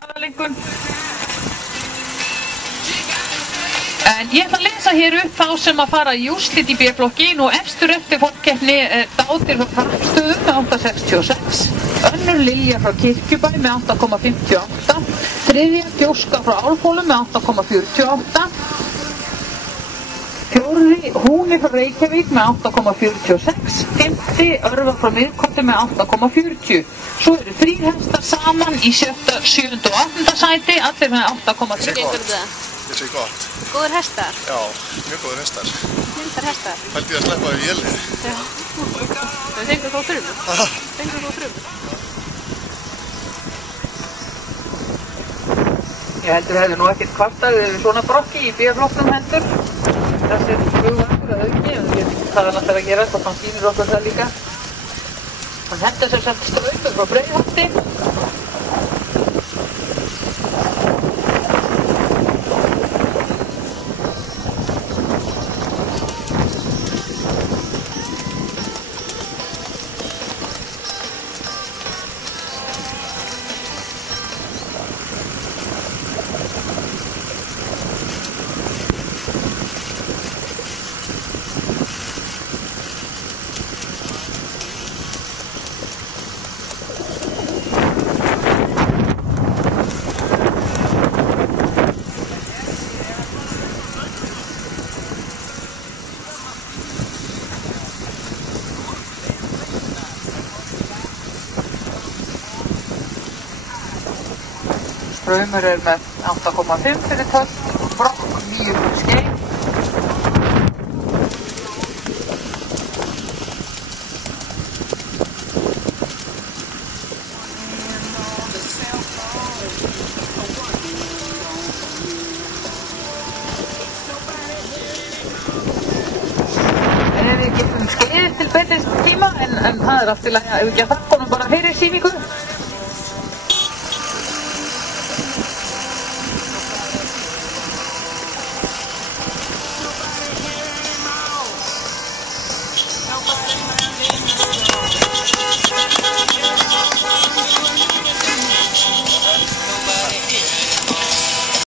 aðalengun. En ég ætla að lesa hér upp þá sem að fara í úrslit í B-flokkin og efstur eftir fólkkeppni Dátir frá Karlsstöðum með 8,66, önnur Lilja frá Kirkjubæ með 8,58, þriðja Gjóska frá Álfhólum með 8,48, fjórði Húni frá Reykjavík með 8,46, fimmti Örvar frá Miðkoti með 8,40. Svo eru 3 hestar saman í 7., 7. og 8. sæti, allir með 8,3. Þetta er gott. Góður hestar? Já, mjög góður hestar. Myndar hestar? Hældi ég að sleppa við vélið. Já. Það fengur þó þrjum. Fengur þó þrjum. Ég heldur hefði nú ekkert kvartað við svona brokki í B-flokknum hendur. Þessi flugvæntur að auki, en það er náttúrulega að gera, þá hann sýnir okkur það líka. Hann hendur sem sagt straumur frá Breiðholti. Straumur er með 8,5 fyrir tölt og brokk 9 fyrir skeið. Við getum skeiðið til betri tíma en það er allt í lagi ef við ekki að þakka honum bara fyrir sýningu.